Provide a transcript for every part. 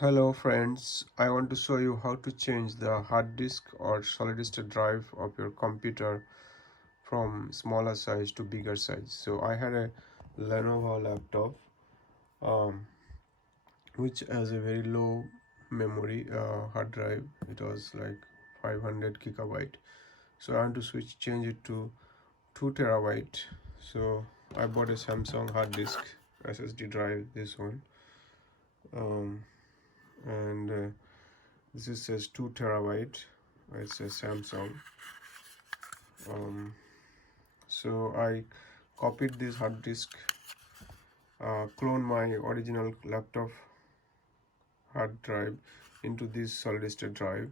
Hello friends, I want to show you how to change the hard disk or solid state drive of your computer from smaller size to bigger size. So I had a Lenovo laptop um, which has a very low memory hard drive. It was like 500 gigabyte. So I want to change it to 2 terabyte. So I bought a Samsung hard disk SSD drive, this one. Um, and This says 2 terabyte. It says Samsung. So I copied this hard disk, clone my original laptop hard drive into this solid state drive,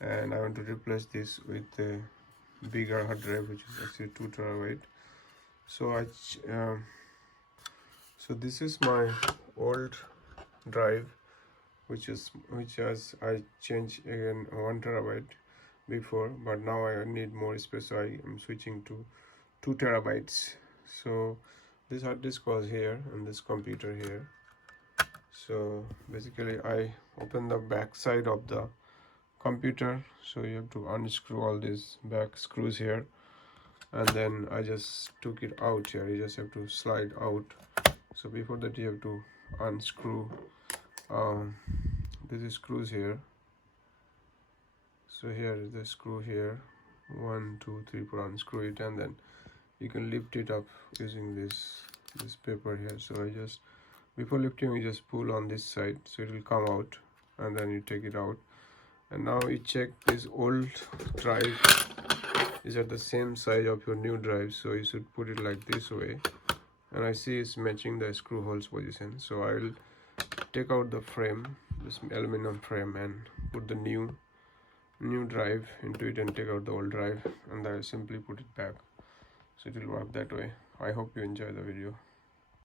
and I want to replace this with a bigger hard drive, which is actually 2 terabyte. So so this is my old drive, which I changed again 1 terabyte before, but now I need more space, so I am switching to 2 terabytes. So this hard disk was here and this computer here. So basically I open the back side of the computer, so you have to unscrew all these back screws here, and then I just took it out here. You just have to slide out. So before that you have to unscrew these screws here. So here is the screw here, 1 2 3, put unscrew it, and then you can lift it up using this paper here. So I just, before lifting, you just pull on this side, so it will come out, and then you take it out. And now you check this old drive is at the same size of your new drive, so you should put it like this way, and I see it's matching the screw holes position. So I will take out the frame, this aluminum frame, and put the new drive into it and take out the old drive, and I simply put it back. So it will work that way. I hope you enjoy the video.